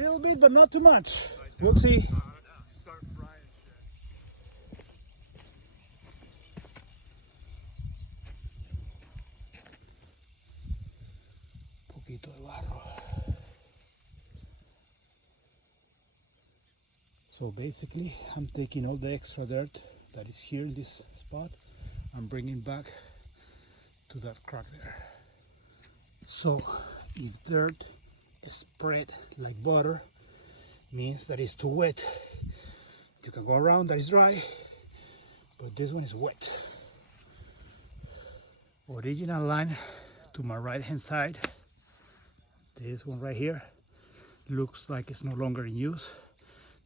little bit, but not too much. We'll see. Poquito de barro. So basically, I'm taking all the extra dirt that is here in this spot and bringing back to that crack there. So if dirt is spread like butter, means that it's too wet. You can go around that is dry, but this one is wet. Original line to my right hand side, this one right here, looks like it's no longer in use.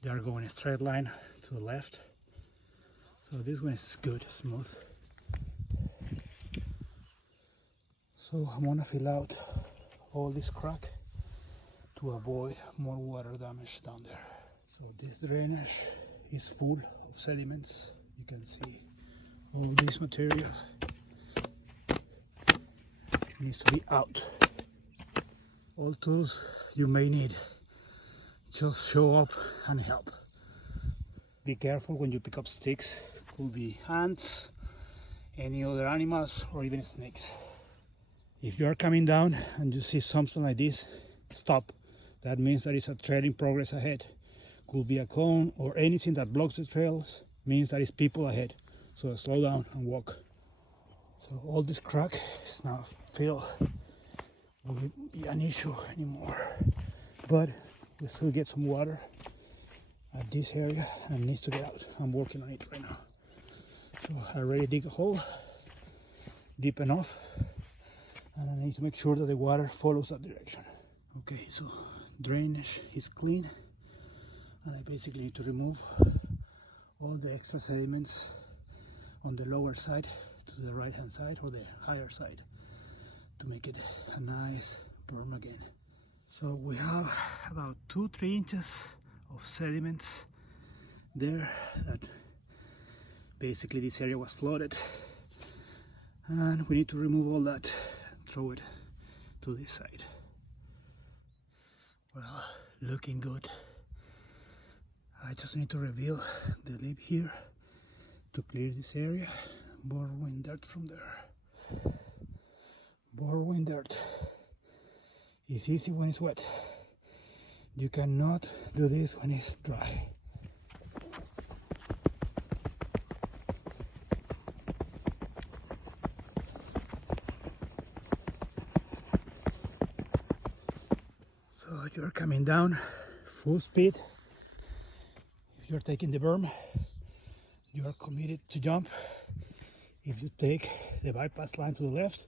They are going a straight line to the left. So this one is good, smooth. So I'm gonna fill out all this crack to avoid more water damage down there. So this drainage is full of sediments. You can see all this material needs to be out. All tools you may need just show up and help. Be careful when you pick up sticks. Could be ants, any other animals, or even snakes. If you are coming down and you see something like this, stop. That means there is a trail in progress ahead. Could be a cone or anything that blocks the trails, means there is people ahead. So slow down and walk. So all this crack is now filled. Won't be an issue anymore. But we still get some water at this area and needs to get out. I'm working on it right now. So I already dig a hole deep enough, and I need to make sure that the water follows that direction. Okay, so drainage is clean, and I basically need to remove all the extra sediments on the lower side to the right hand side or the higher side to make it a nice berm again. So we have about 2-3 inches of sediments there that basically this area was flooded, and we need to remove all that and throw it to this side. Well, looking good. I just need to reveal the lip here to clear this area. Borrowing dirt from there. Borrowing dirt is easy when it's wet. You cannot do this when it's dry. So you're coming down full speed. If you're taking the berm, you are committed to jump. If you take the bypass line to the left,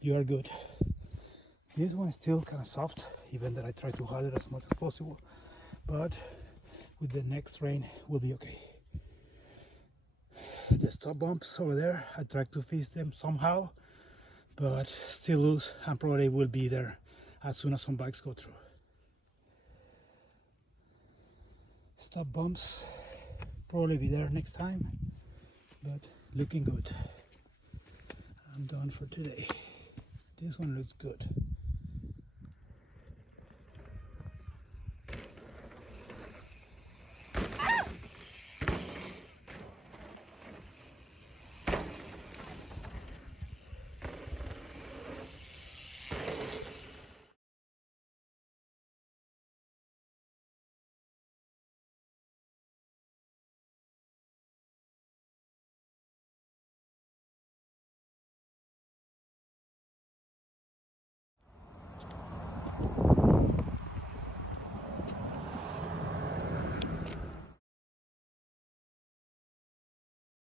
you are good. This one is still kind of soft, even that I try to hide it as much as possible, but with the next rain will be okay. The stop bumps over there, I tried to fix them somehow, but still loose and probably will be there as soon as some bikes go through. Stop bumps probably be there next time, but looking good. I'm done for today. This one looks good.